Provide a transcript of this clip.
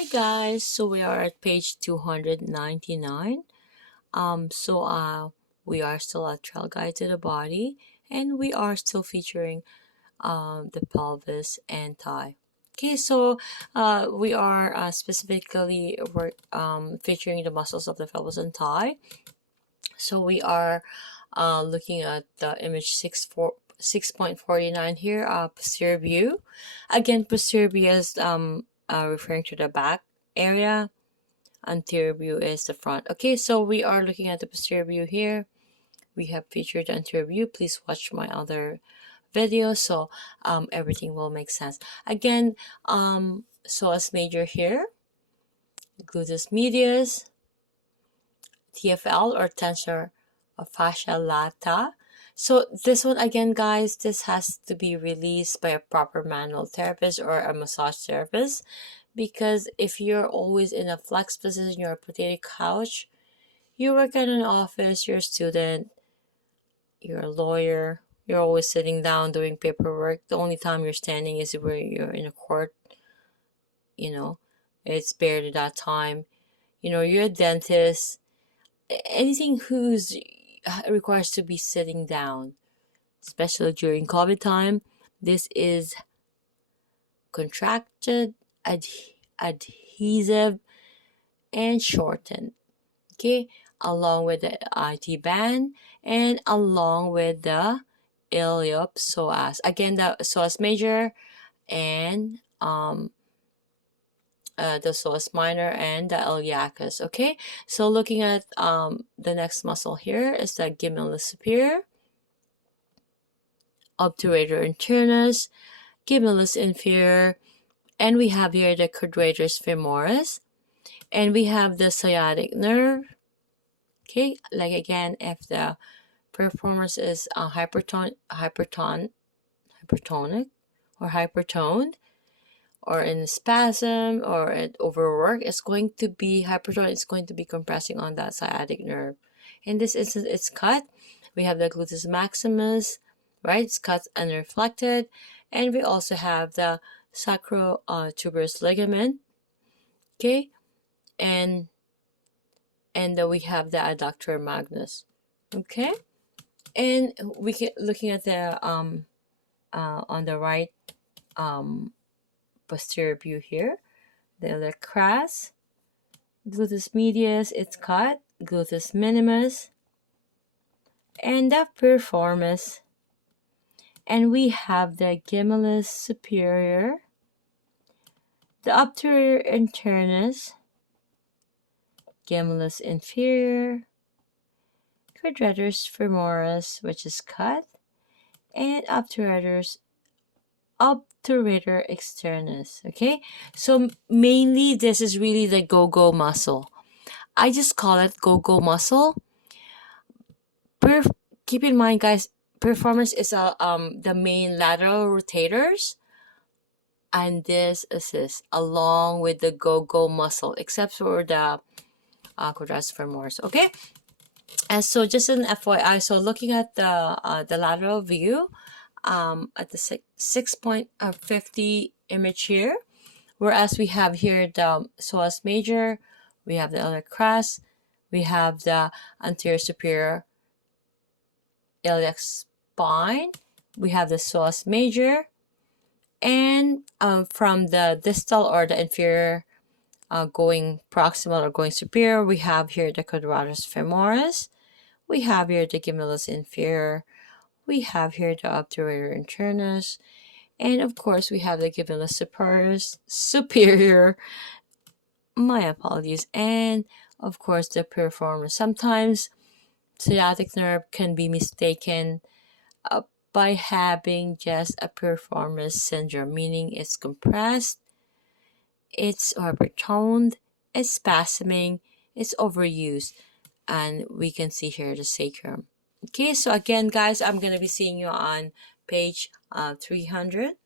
Hi guys, so we are at page 299. We are still at Trail Guide to the Body, and we are still featuring the pelvis and thigh. Okay, so we are specifically featuring the muscles of the pelvis and thigh. So we are looking at the image 6.49 here, posterior view. Again, posterior view is referring to the back area. Anterior view is the front. Okay, so we are looking at the posterior view here. We have featured the anterior view. Please watch my other video so everything will make sense. Again, psoas major here, gluteus medius, TFL or tensor fascia lata. So this one again, guys, this has to be released by a proper manual therapist or a massage therapist, because if you're always in a flex position, you're a potato couch, you work in an office, you're a student, you're a lawyer, you're always sitting down doing paperwork. The only time you're standing is where you're in a court, it's barely that time. You're a dentist, anything who's requires to be sitting down, especially during COVID time. This is contracted, adhesive, and shortened. Okay, along with the IT band and along with the iliopsoas. Again, the psoas major and the psoas minor and the iliacus. Okay, so looking at the next muscle here is the gemellus superior, obturator internus, gemellus inferior, and we have here the quadratus femoris, and we have the sciatic nerve. Okay, like again, if the performance is hypertonic or hypertoned, or in spasm or at overwork, it's going to be hypertonic. It's going to be compressing on that sciatic nerve. In this instance, it's cut. We have the gluteus maximus, right? It's cut and reflected, and we also have the sacrotuberous ligament. Okay, and then we have the adductor magnus. Okay, and we can looking at the on the right posterior view here, the crus, gluteus medius, it's cut, gluteus minimus, and the piriformis, and we have the gemellus superior, the obturator internus, gemellus inferior, quadratus femoris, which is cut, and obturator externus. Okay, so mainly this is really the go-go muscle. I just call it go-go muscle. Keep in mind, guys, performance is the main lateral rotators, and this assists along with the go-go muscle, except for the quadratus femoris. Okay, and so just an FYI, so looking at the lateral view, at the 6.50 image here, whereas we have here the psoas major, we have the iliac crus, we have the anterior superior iliac spine, we have the psoas major, and from the distal or the inferior going proximal or going superior, we have here the quadratus femoris, we have here the gemellus inferior, we have here the obturator internus, and of course we have the gemellus superior, my apologies, and of course the piriformis. Sometimes sciatic nerve can be mistaken by having just a piriformis syndrome, meaning it's compressed, it's hypertoned, it's spasming, it's overused, and we can see here the sacrum. Okay, so again, guys, I'm going to be seeing you on page 300.